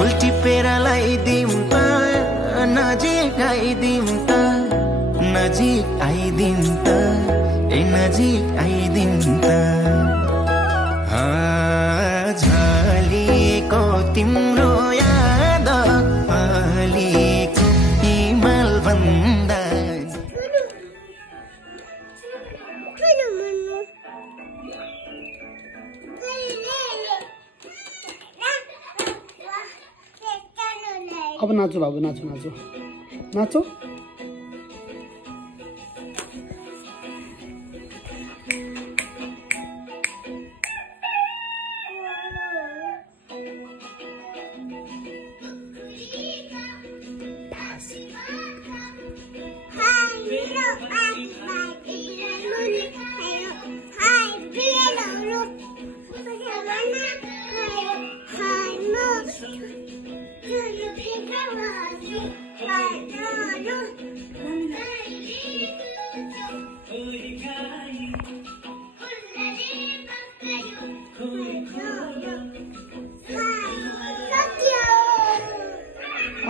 फुल टिपेर लगाइदिउँ त नजिक आइदिउँ त नजिक आइदिउँ त नजिक आइदिउँ त झलिएको तिम्रो याद हलिएको हिमाल भन्दा अब नाचो बाबु नाचो नाचो नाचो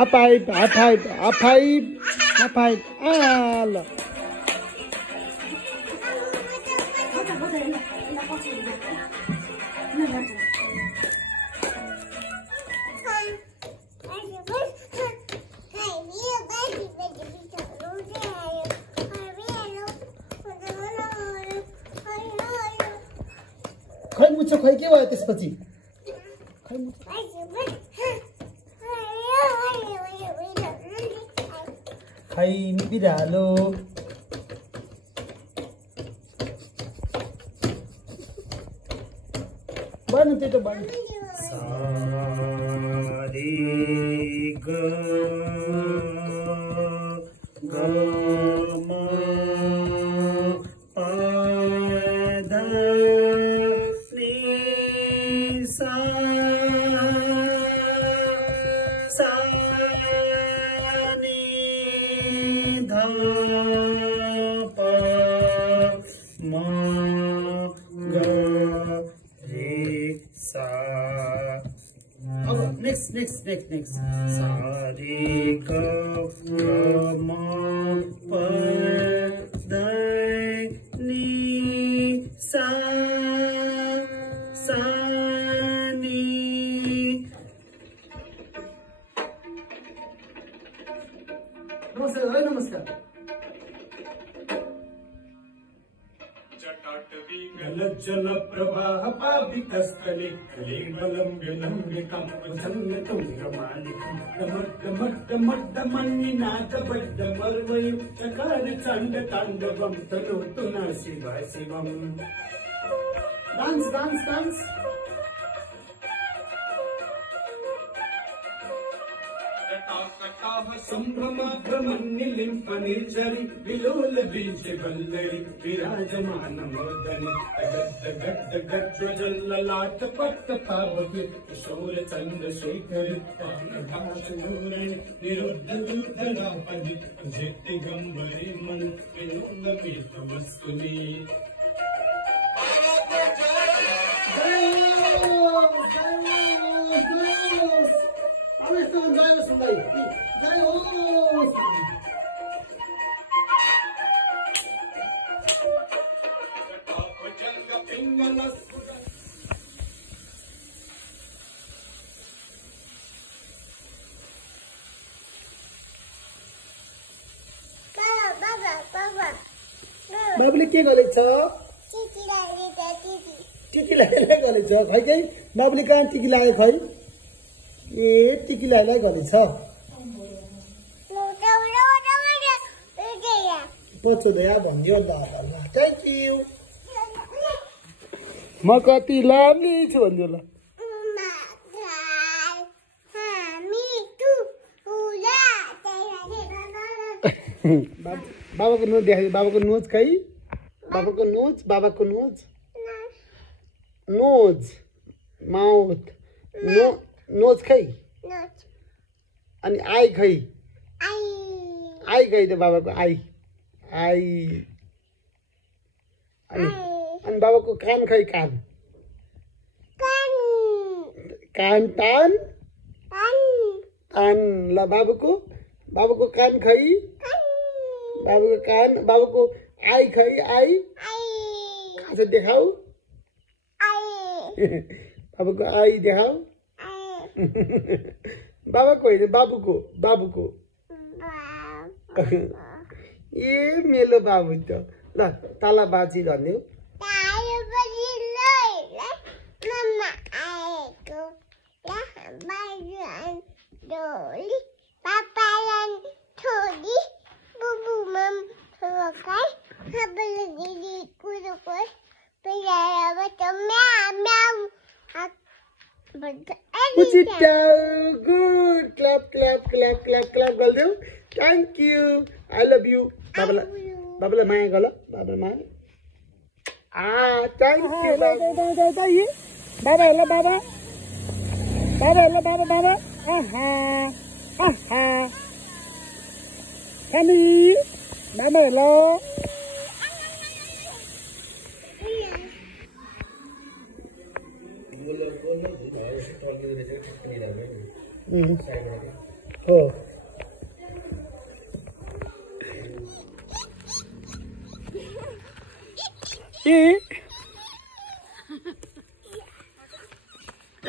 High five, high five, high five. Allah. खै मुछ खै के भयो त्यसपछि खै मुछ खै बिरालो बन्नु त्यो त बन्नु सारे ग ग म प द नि सा सा नि ध प म ग रे सा अब next सा रे ग म प द नि सा सा नि नमस्कार नमस्कार जल प्रवाह पावितस्थले कलेवलं विलम्बितं तुङ्गमालिकं डमड्डमड्डमड्डमन्निनादबड्डमर्वयं चकार चण्डताण्डवं तनोतु न शिव शिवम् डान्स संभ्रम भ्रमन्निलिम्प निर्जरि विलोल बीज वल्लरि विराजमान मोदनि गद्द गज्ज्वजल्ललाट पट्ट पावके किशोर चन्द्रशेखरि पानभाषणोरणि निरुद्ध दुर्धरापदि जेट्टि गम्भरि मनु विनोदमित वस्तुनि बाबुले के गरेछ टिकी लगाएर गरेछ खै खै बाबुले कहाँ टिकी लगायो खै ए टिकी लगाएर गरेछ पछोदया भन्दियो ल ल थ्याङ्क यू म कति लामी छु भन्दियो ल बाबाको नोज देखाइ बाबाको नोज खै बाबाको नोज नोज माउथ नोज खै अनि आई खै आई खै त बाबाको आई अनि बाबाको कान खै कान टान कान ल बाबुको कान खै बाबुको कान बाबुको आई खै आई खाजा देखाऊ बाबुको आई देखाऊ बाबाको होइन बाबुको ए मेलो बाबु त ल ताला बाजी भन्यो Good. Clap गरिदेऊ thank you I love you बाबालाई माया गर बाबालाई माया थ्याङ्क यू बाबा हेर्ला बाबा खानी बाबा हेर्ला हो ए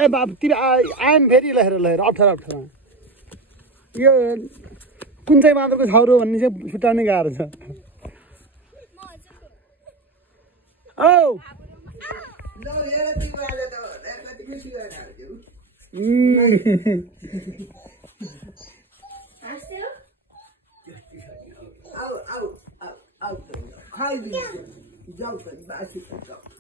बाबु तिमी आएम फेरि हेर अप्ठ्यारो यो कुन चाहिँ बाँदरको छाउरो भन्ने चाहिँ छुट्याउनै गाह्रो छ औ Out.